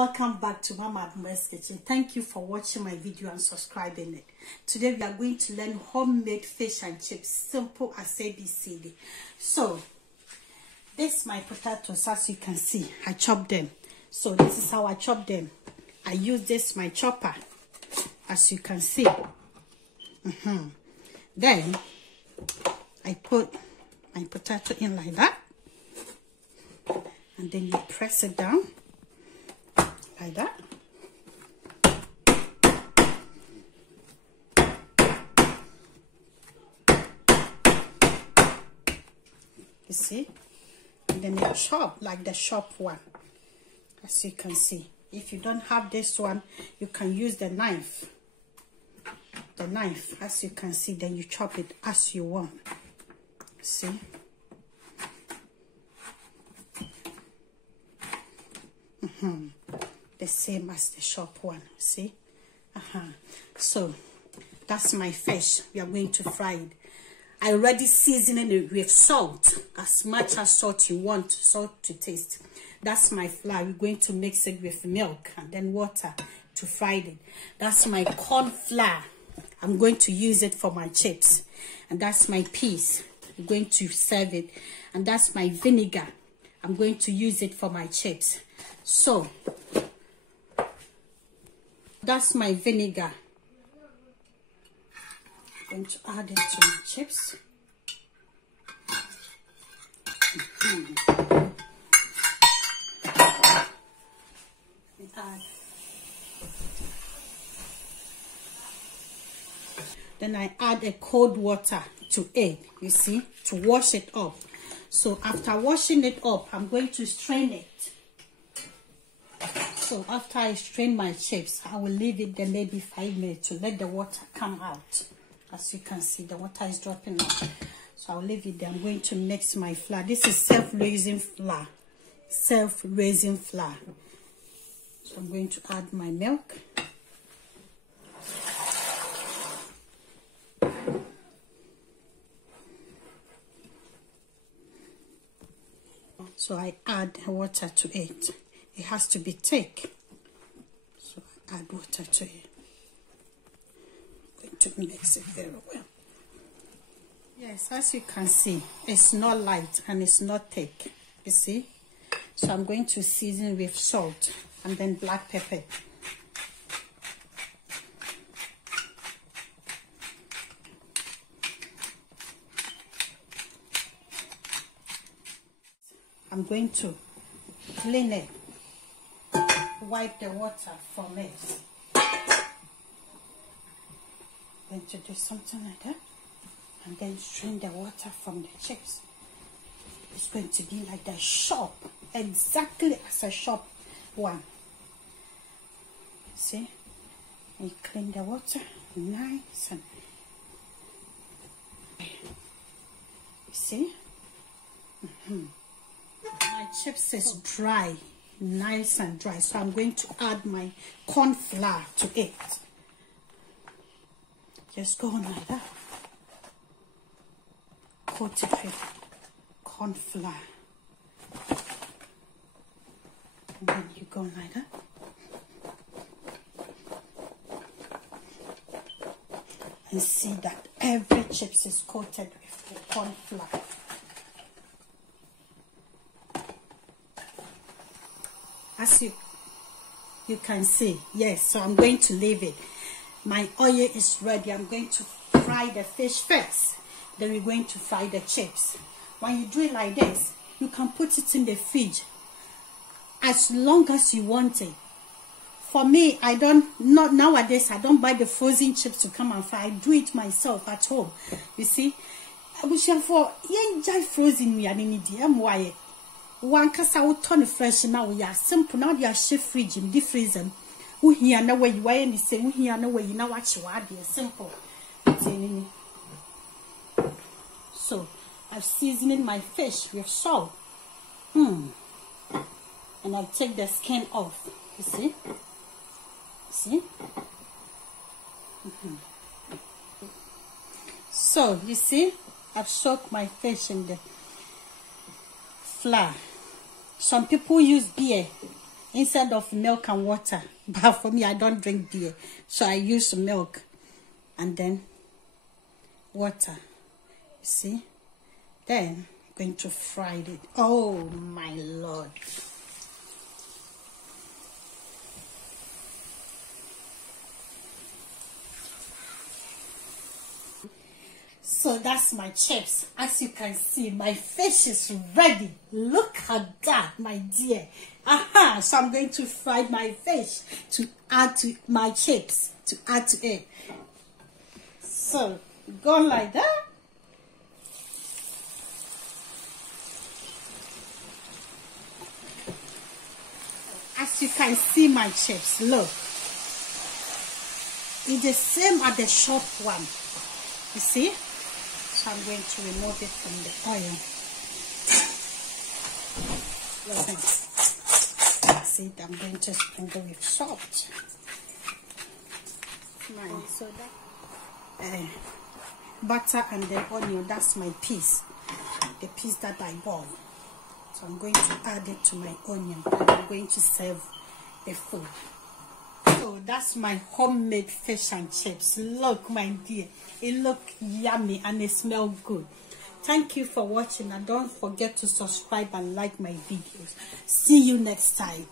Welcome back to Mama Adoma's Kitchen. Thank you for watching my video and subscribing it. Today we are going to learn homemade fish and chips, simple as ABCD. So this is my potatoes. As you can see, I chopped them. So this is how I chop them. I use this my chopper, as you can see. Then I put my potato in like that, and then you press it down like that. You see? And then you chop like the shop one, as you can see. If you don't have this one, you can use the knife. The knife, as you can see, then you chop it as you want. See? The same as the shop one. See? So that's my fish. We are going to fry it. I already seasoned it with salt, as much as salt you want, salt to taste. That's my flour. We're going to mix it with milk and then water to fry it. That's my corn flour. I'm going to use it for my chips. And that's my peas. I'm going to serve it. And that's my vinegar. I'm going to use it for my chips. So that's my vinegar. I'm going to add it to my chips. Then I add a cold water to it, you see, to wash it up. So after washing it up, I'm going to strain it. So after I strain my chips, I will leave it there maybe 5 minutes to let the water come out. As you can see, the water is dropping out. So I'll leave it there. I'm going to mix my flour. This is self-raising flour. Self-raising flour. So I'm going to add my milk. So I add water to it. It has to be thick. So I add water to it. I'm going to mix it very well. Yes, as you can see, it's not light and it's not thick. You see? So I'm going to season with salt and then black pepper. I'm going to clean it, wipe the water from it. I'm going to do something like that, and then strain the water from the chips. It's going to be like the shop, exactly as a shop one. See? You clean the water, nice and you see? My chips is dry, nice and dry, so I'm going to add my corn flour to it. Just go on like that. Coat it with corn flour. And then you go like that. And see that every chips is coated with the corn flour. As you can see, yes, so I'm going to leave it. My oil is ready. I'm going to fry the fish first. Then we're going to fry the chips. When you do it like this, you can put it in the fridge as long as you want it. For me, nowadays, I don't buy the frozen chips to come and fry. I do it myself at home. You see? I wish for enjoy frozen meat. One cassa will turn fresh now. We are simple now. They are shift fridge in the freezer. We hear no way you are any say. We hear no way you know what you are. They are simple. So I've seasoned my fish with salt. And I take the skin off. You see? See? So you see, I've soaked my fish in the flour. Some people use beer instead of milk and water. But for me, I don't drink beer, so I use milk and then water. You see? Then I'm going to fry it. Oh my Lord. So that's my chips. As you can see, my fish is ready. Look at that, my dear. Aha! So I'm going to fry my fish to add to my chips, to add to it. So, go like that. As you can see, my chips, look. It's the same as the shop one. You see? So I'm going to remove it from the oil. See, I'm going to sprinkle with salt. So that butter and the onion, that's my piece. The piece that I bought. So I'm going to add it to my onion and I'm going to serve the food. So that's my homemade fish and chips. Look, my dear, it looks yummy and it smells good. Thank you for watching and don't forget to subscribe and like my videos. See you next time.